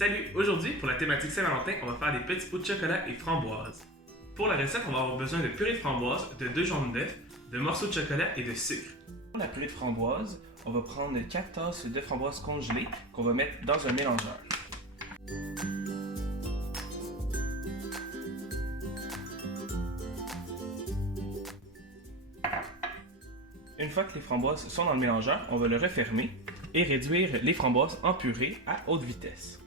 Salut! Aujourd'hui, pour la thématique Saint-Valentin, on va faire des petits pots de chocolat et framboises. Pour la recette, on va avoir besoin de purée de framboise, de 2 jaunes d'œufs, de morceaux de chocolat et de sucre. Pour la purée de framboise, on va prendre 4 tasses de framboises congelées qu'on va mettre dans un mélangeur. Une fois que les framboises sont dans le mélangeur, on va le refermer et réduire les framboises en purée à haute vitesse.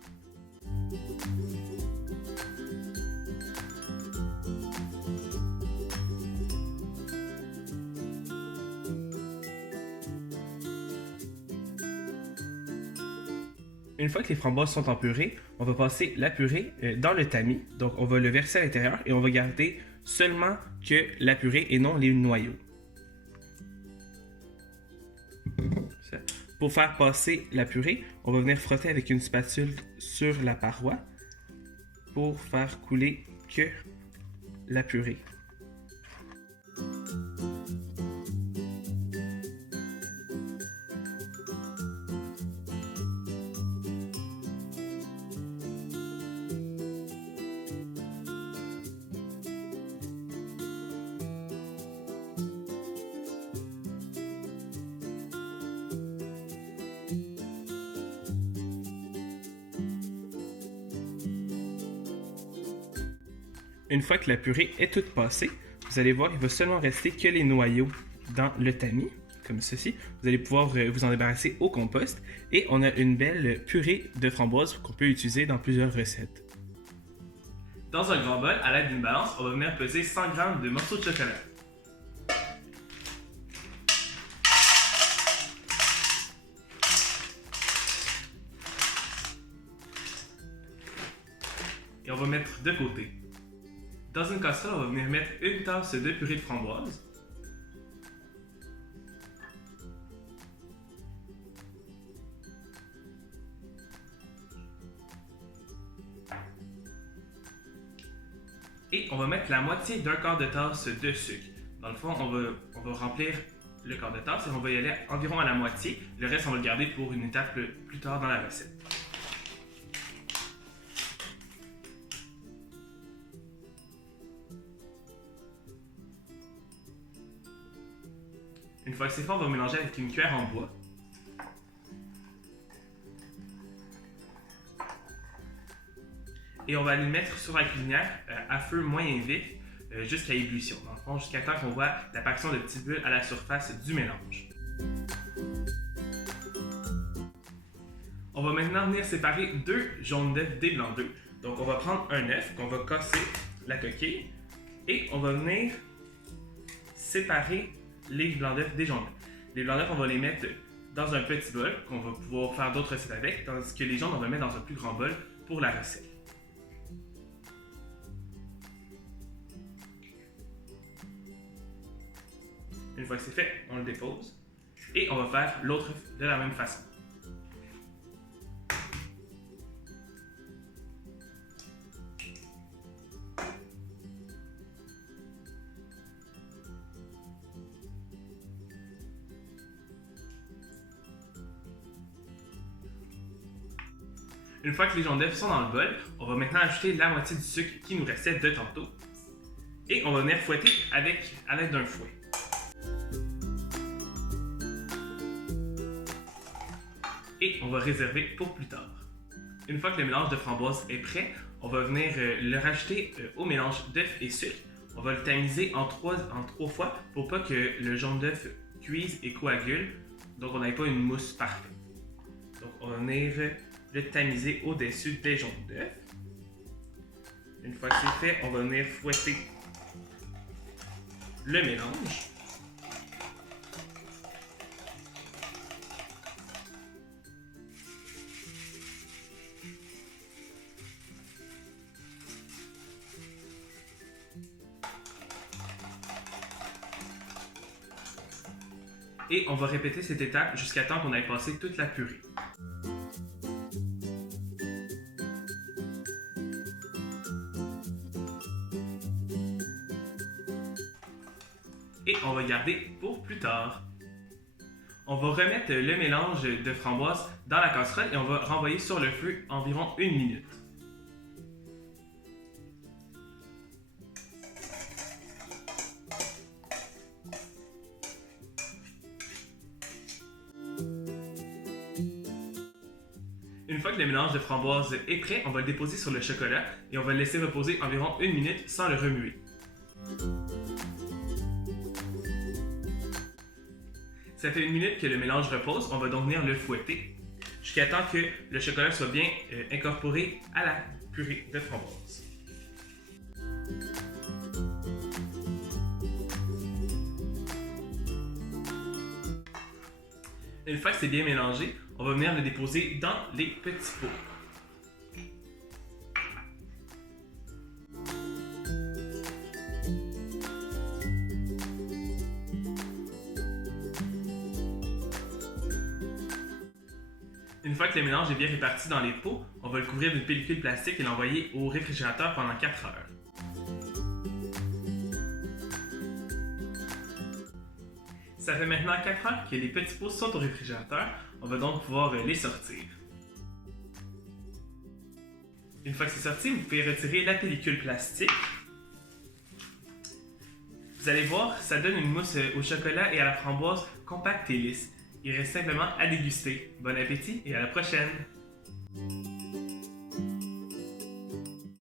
Une fois que les framboises sont en purée, on va passer la purée dans le tamis. Donc on va le verser à l'intérieur et on va garder seulement que la purée et non les noyaux. Pour faire passer la purée, on va venir frotter avec une spatule sur la paroi pour faire couler que la purée. Une fois que la purée est toute passée, vous allez voir, il va seulement rester que les noyaux dans le tamis, comme ceci. Vous allez pouvoir vous en débarrasser au compost et on a une belle purée de framboises qu'on peut utiliser dans plusieurs recettes. Dans un grand bol, à l'aide d'une balance, on va venir peser 100 g de morceaux de chocolat. Et on va mettre de côté. Dans une casserole, on va venir mettre une tasse de purée de framboise. Et on va mettre la moitié d'un quart de tasse de sucre. Dans le fond, on va remplir le quart de tasse et on va y aller environ à la moitié. Le reste, on va le garder pour une étape plus tard dans la recette. Une fois que c'est fait, on va mélanger avec une cuillère en bois. Et on va le mettre sur la cuisinière à feu moyen vif jusqu'à ébullition. Dans le fond, jusqu'à temps qu'on voit l'apparition de petites bulles à la surface du mélange. On va maintenant venir séparer 2 jaunes d'œufs des blancs d'œufs. Donc on va prendre un œuf qu'on va casser la coquille et on va venir séparer les blancs d'œufs des jaunes d'œufs. Les blancs d'œufs, on va les mettre dans un petit bol qu'on va pouvoir faire d'autres recettes avec, tandis que les jaunes, on va mettre dans un plus grand bol pour la recette. Une fois que c'est fait, on le dépose et on va faire l'autre de la même façon. Une fois que les jaunes d'œufs sont dans le bol, on va maintenant ajouter la moitié du sucre qui nous restait de tantôt. Et on va venir fouetter à l'aide d'un fouet. Et on va réserver pour plus tard. Une fois que le mélange de framboise est prêt, on va venir le rajouter au mélange d'œufs et sucre. On va le tamiser en trois fois pour pas que le jaune d'œuf cuise et coagule. Donc on n'ait pas une mousse parfaite. Donc on va venir le tamiser au-dessus des jaunes d'œufs. Une fois que c'est fait, on va venir fouetter le mélange. Et on va répéter cette étape jusqu'à temps qu'on ait passé toute la purée. Et on va garder pour plus tard. On va remettre le mélange de framboise dans la casserole et on va renvoyer sur le feu environ 1 minute. Une fois que le mélange de framboise est prêt, on va le déposer sur le chocolat et on va le laisser reposer environ 1 minute sans le remuer. Ça fait 1 minute que le mélange repose, on va donc venir le fouetter jusqu'à temps que le chocolat soit bien incorporé à la purée de framboise. Une fois que c'est bien mélangé, on va venir le déposer dans les petits pots. Une fois que le mélange est bien réparti dans les pots, on va le couvrir d'une pellicule plastique et l'envoyer au réfrigérateur pendant 4 heures. Ça fait maintenant 4 heures que les petits pots sont au réfrigérateur, on va donc pouvoir les sortir. Une fois que c'est sorti, vous pouvez retirer la pellicule plastique. Vous allez voir, ça donne une mousse au chocolat et à la framboise compacte et lisse. Il reste simplement à déguster. Bon appétit et à la prochaine!